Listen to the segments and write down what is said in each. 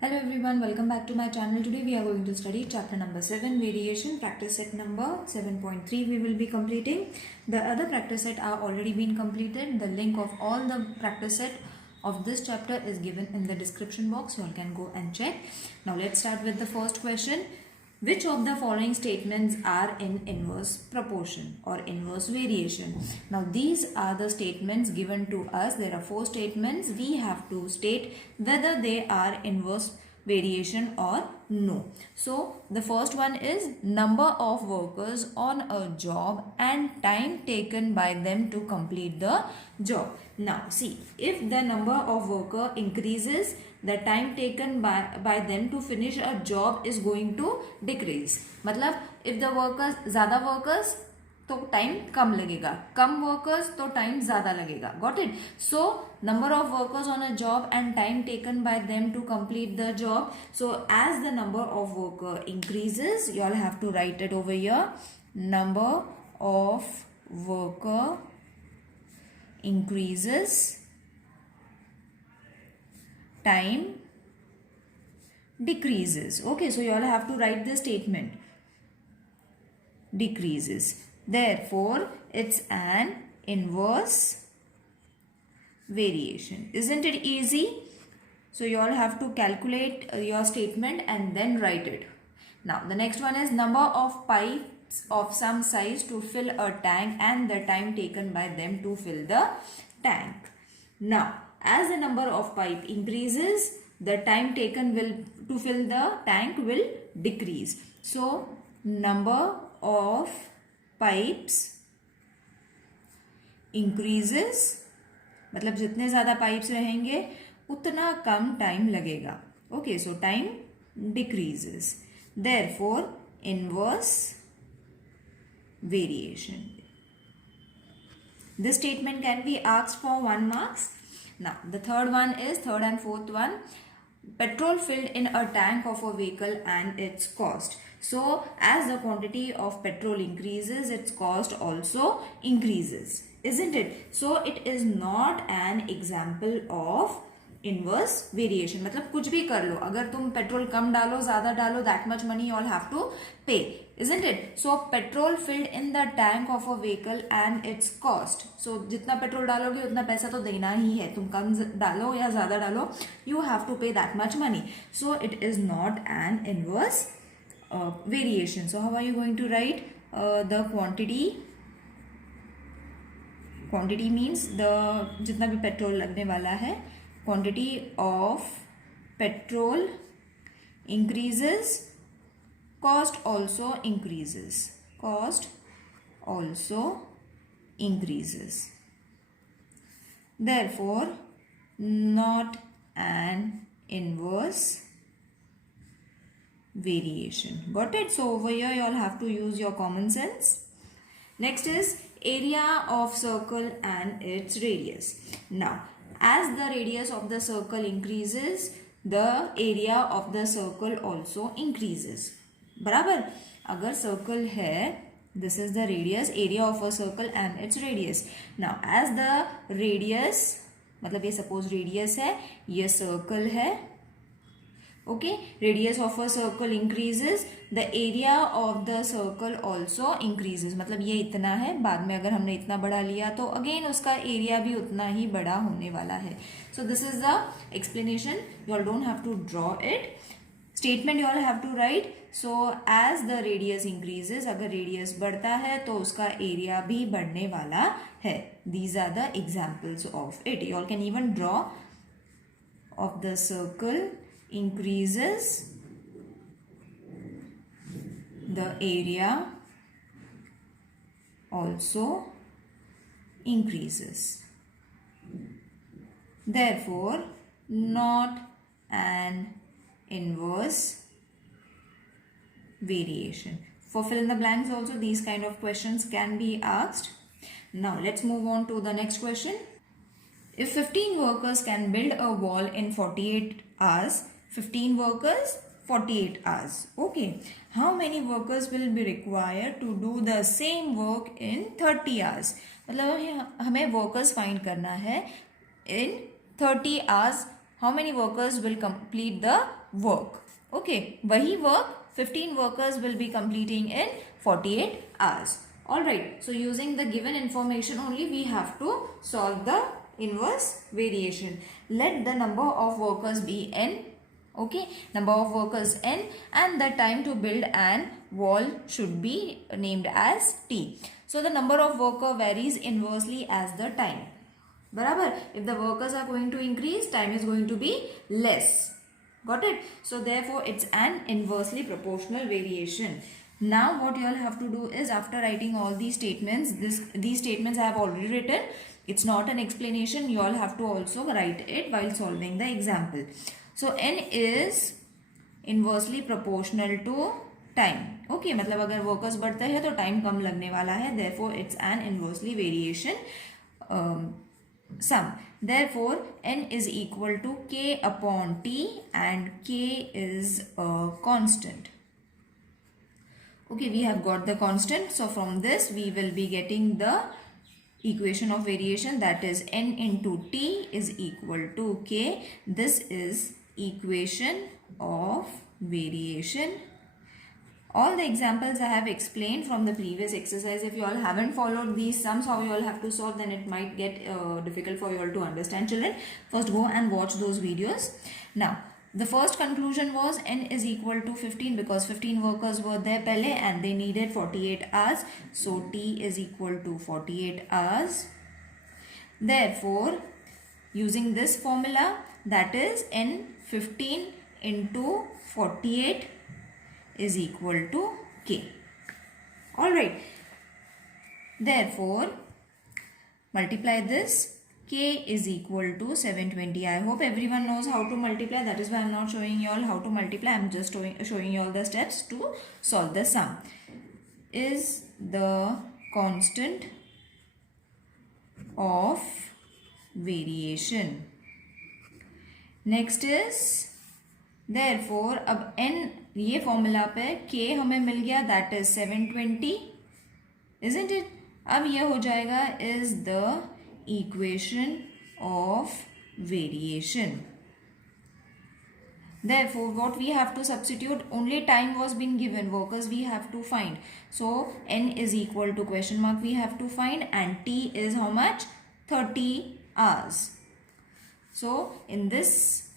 Hello everyone, welcome back to my channel. Today we are going to study chapter number 7, variation, practice set number 7.3 we will be completing. The other practice set are already been completed. The link of all the practice set of this chapter is given in the description box. You all can go and check. Now let's start with the first question. Which of the following statements are in inverse proportion or inverse variation? Now these are the statements given to us. There are 4 statements. We have to state whether they are inverse variation or no. So the first one is number of workers on a job and time taken by them to complete the job. Now see, if the number of worker increases, the time taken by them to finish a job is going to decrease. मतलब if the workers, ज़्यादा workers तो time कम लगेगा, कम workers तो time ज्यादा लगेगा. Got it. So number of workers on a job and time taken by them to complete the job. So as the number of worker increases, you all have to write it over here. Number of worker increases, time decreases. Okay, so you all have to write this statement. Decreases. Therefore, it's an inverse variation. Isn't it easy? So you all have to calculate your statement and then write it. Now, the next one is number of pipes of some size to fill a tank and the time taken by them to fill the tank. Now, as the number of pipe increases, the time taken to fill the tank will decrease. So, number of pipes increases, मतलब जितने ज़्यादा pipes रहेंगे उतना कम time लगेगा. Okay, so time decreases. Therefore, inverse variation. This statement can be asked for 1 marks. Now, the third one is, third and fourth one, petrol filled in a tank of a vehicle and its cost. So, as the quantity of petrol increases, its cost also increases. Isn't it? So, it is not an example of inverse variation. मतलब कुछ भी कर लो, अगर तुम petrol कम डालो, ज़्यादा डालो, that much money you all have to pay. Isn't it? So, petrol filled in the tank of a vehicle and its cost. So, जितना पेट्रोल डालोगे उतना पैसा तो देना ही है. तुम कम डालो या ज़्यादा डालो, you have to pay that much money. So, it is not an inverse variation. So, how are you going to write the quantity? Quantity means the जितना भी पेट्रोल लगने वाला है, quantity of petrol increases, cost also increases. Cost also increases. Therefore, not an inverse variation. Got it? So over here you all have to use your common sense. Next is area of circle and its radius. Now, as the radius of the circle increases, the area of the circle also increases. बराबर. अगर circle है, this is the radius, area of a circle and its radius. Now, as the radius, मतलब ये suppose radius है, ये circle है. Okay, radius of a circle increases, the area of the circle also increases. मतलब ये इतना है, बाद में अगर हमने इतना बड़ा लिया तो again उसका area भी उतना ही बड़ा होने वाला है. So this is the explanation. You all don't have to draw it. Statement you all have to write. So as the radius increases, अगर radius बढ़ता है तो उसका area भी बढ़ने वाला है. These are the examples of it. You all can even draw of the circle increases, the area also increases. Therefore, not an inverse variation. For fill in the blanks also, these kind of questions can be asked. Now, let's move on to the next question. If 15 workers can build a wall in 48 hours, 15 workers, 48 hours. Okay. How many workers will be required to do the same work in 30 hours? मतलब हमें workers find करना है in 30 hours how many workers will complete the work. Okay, wahi work 15 workers will be completing in 48 hours. Alright, so using the given information only we have to solve the inverse variation. Let the number of workers be n. Okay, number of workers n, and the time to build an wall should be named as t. So the number of worker varies inversely as the time. Barabar, if the workers are going to increase, time is going to be less. Got it? So therefore it's an inversely proportional variation. Now what you all have to do is, after writing all these statements, these statements I have already written. It's not an explanation. You all have to also write it while solving the example. So n is inversely proportional to time. Okay, मतलब अगर workers बढ़ते हैं तो time कम लगने वाला है. Therefore it's an inversely variation sum. Therefore n is equal to k upon t, and k is a constant. Okay, we have got the constant. So from this we will be getting the equation of variation, that is n into t is equal to k. This is equation of variation. All the examples I have explained from the previous exercise. If you all haven't followed these sums, how you all have to solve, then it might get difficult for you all to understand, children. First go and watch those videos. Now the first conclusion was n is equal to 15 because 15 workers were there pehle and they needed 48 hours. So t is equal to 48 hours. Therefore, using this formula, that is n 15 into 48 is equal to k. Alright. Therefore, multiply this. K is equal to 720. I hope everyone knows how to multiply. That is why I am not showing you all how to multiply. I am just showing you all the steps to solve the sum. Is the constant of variation. Next is, therefore, अब n ये formula पे k हमें मिल गया, that is 720, isn't it? अब ये हो जाएगा is the equation of variation. Therefore, what we have to substitute, only time was being given, workers we have to find. So n is equal to question mark we have to find, and t is how much? 30 hours. So in this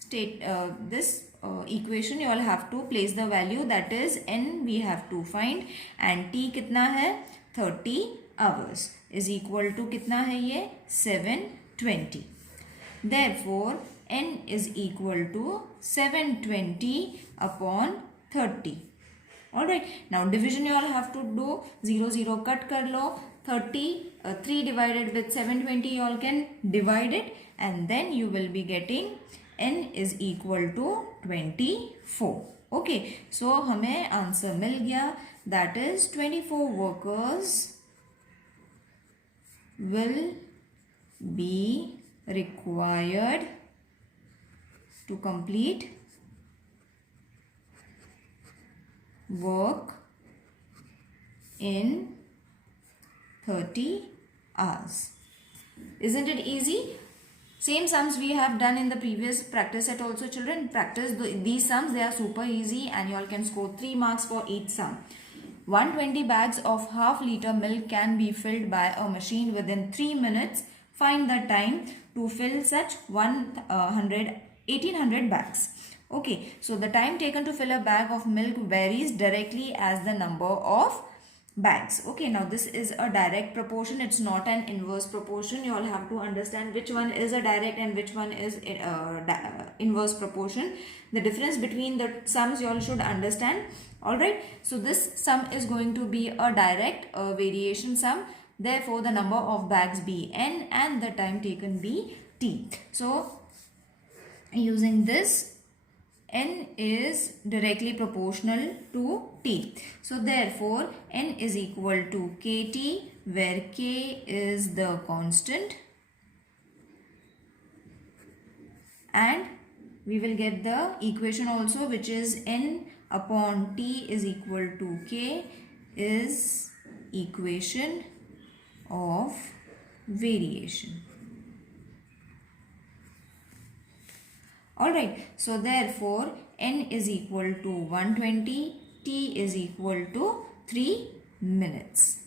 equation you all have to place the value, that is n we have to find, and t कितना है? 30 hours is equal to कितना है ये? 720. Therefore n is equal to 720 upon 30. Alright, now division you all have to do. 0 0 cut कर लो. 3 divided with 720 you all can divide it, and then you will be getting n is equal to 24. Okay, so हमें answer मिल गया, that is 24 workers will be required to complete work in 30 hours. Isn't it easy? Same sums we have done in the previous practice set also, children. Practice these sums, they are super easy and you all can score 3 marks for each sum. 120 bags of half-liter milk can be filled by a machine within 3 minutes. Find the time to fill such 1800 bags. Okay, so the time taken to fill a bag of milk varies directly as the number of bags. Okay, now this is a direct proportion. It's not an inverse proportion. You all have to understand which one is a direct and which one is inverse proportion. The difference between the sums you all should understand. Alright, so this sum is going to be a direct variation sum. Therefore, the number of bags be n and the time taken be t. So, using this, n is directly proportional to t. So, therefore, n is equal to kt, where k is the constant, and we will get the equation also, which is n upon t is equal to k, is equation of variation. All right, so therefore n is equal to 120, t is equal to 3 minutes.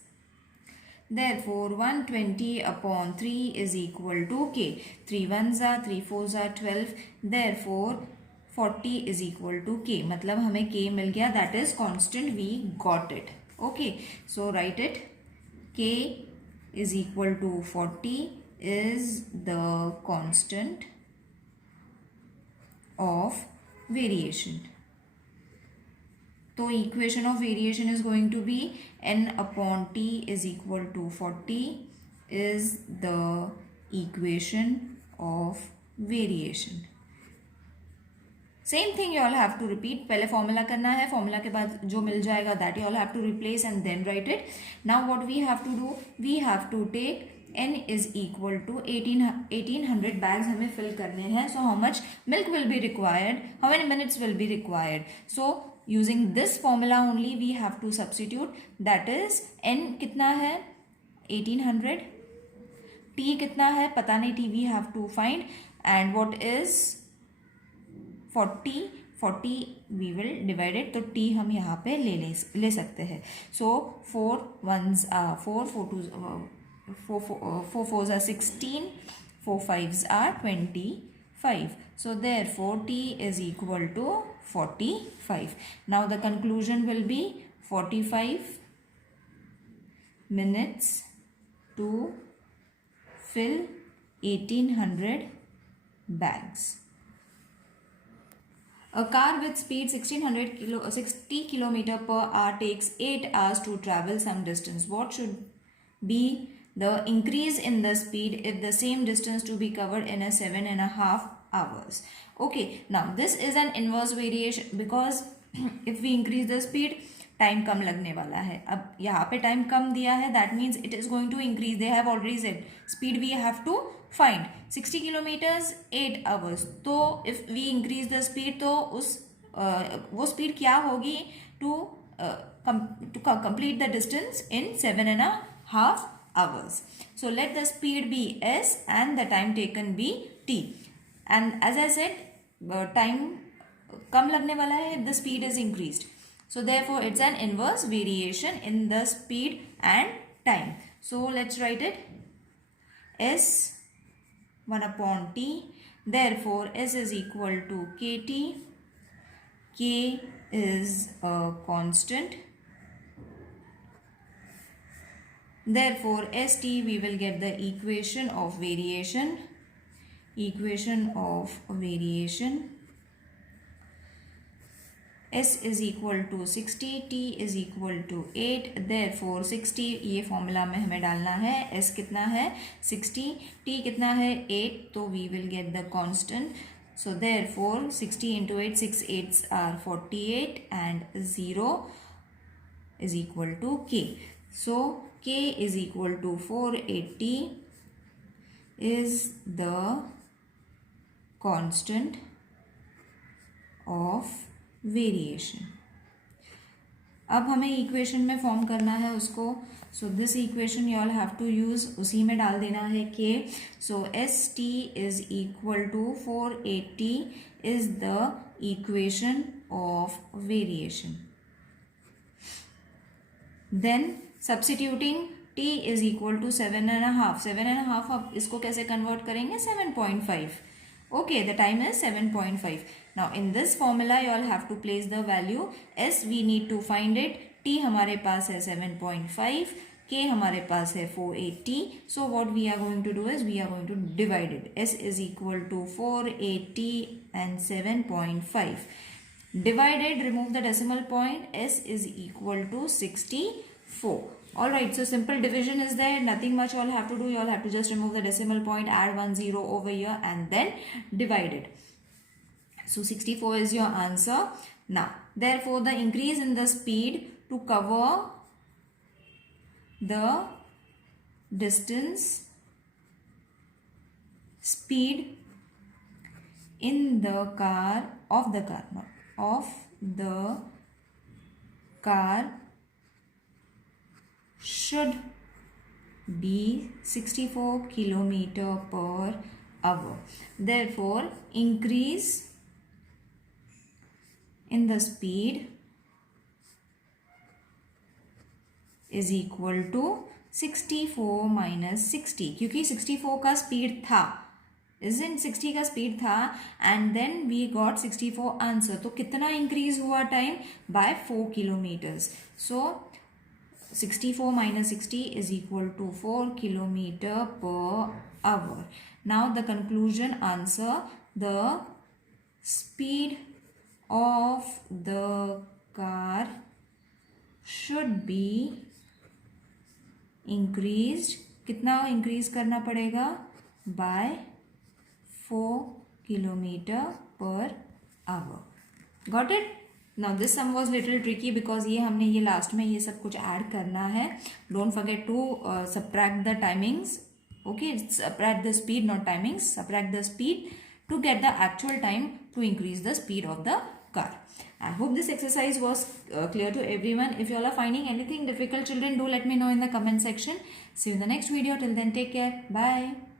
Therefore 120 upon 3 is equal to k. 3 1s are 3 4s are 12. Therefore 40 is equal to k. मतलब हमें k मिल गया, that is constant, we got it. Okay, so write it. K is equal to 40 is the constant of variation. तो equation of variation is going to be n upon t is equal to 40 is the equation of variation. Same thing you all have to repeat. पहले formula करना है, formula के बाद जो मिल जाएगा that you all have to replace and then write it. Now what we have to do, we have to take n is equal to 1800 bags हमें fill करने हैं. So how much milk will be required, how many minutes will be required? So using this formula only we have to substitute. That is n कितना है 1800, t कितना है पता नहीं, t we have to find, and what is 40 we will divide it. तो t हम यहाँ पे ले सकते हैं. So 4 1s are 4, 4 2s 4 4s are 16, 4 5s are 25. So therefore t is equal to 45. Now the conclusion will be 45 minutes to fill 1800 bags. A car with speed 60 km per hour takes 8 hours to travel some distance. What should be the increase in the speed if the same distance to be covered in a 7.5 hours? Okay, now this is an inverse variation because if we increase the speed, time कम लगने वाला है. अब यहाँ पे time कम दिया है, that means it is going to increase. They have already said speed we have to find 60 kilometres 8 hours. तो if we increase the speed तो उस वो स्पीड क्या होगी to complete the distance in 7.5 hours. So let the speed be s and the time taken be t. And as I said, time कम लगने वाला है if the speed is increased. So therefore it's an inverse variation in the speed and time. So let's write it. S 1 upon t. Therefore s is equal to kt. K is a constant. Therefore st we will get the equation of variation. Equation of variation. S is equal to 60, t is equal to 8. Therefore 60 ये formula में हमें डालना है. S कितना है 60, t कितना है 8. तो we will get the constant. So therefore 60 into 8, 6 8s are 48 and 0 is equal to k. So k is equal to 480 is the constant of variation. अब हमें इक्वेशन में फॉर्म करना है उसको. So this equation you all have to use, उसी में डाल देना है के. So S T is equal to 480 is the equation of variation. Then substituting t is equal to 7.5. 7.5 अब इसको कैसे कन्वर्ट करेंगे 7.5. Okay, the time is 7.5. Now in this formula you all have to place the value. S we need to find it. T हमारे पास है 7.5. K हमारे पास है 480. So what we are going to do is we are going to divide it. S is equal to 480 and 7.5. Divided, remove the decimal point. S is equal to 64. Alright, so simple division is there, nothing much you all have to do. You all have to just remove the decimal point, add 1 0 over here and then divide it. So 64 is your answer. Now therefore the increase in the speed to cover the distance, speed in the car, of the car should be 64 km per hour. Therefore, increase in the speed is equal to 64 minus 60, क्योंकि 64 का speed था, isn't 60 का speed था, and then we got 64 answer. तो कितना increase हुआ time? by 4 kilometers. So 64 minus 60 is equal to 4 kilometer per hour. Now the conclusion answer, the speed of the car should be increased. कितना increase करना पड़ेगा? by 4 kilometer per hour. Got it? Now this sum was little tricky because ये हमने ये last में ये सब कुछ ऐड करना है. Don't forget to subtract the timings. Okay, subtract the speed, not timings. Subtract the speed to get the actual time to increase the speed of the car. I hope this exercise was clear to everyone. If you all are finding anything difficult, children, do let me know in the comment section. See you in the next video. Till then, take care. Bye.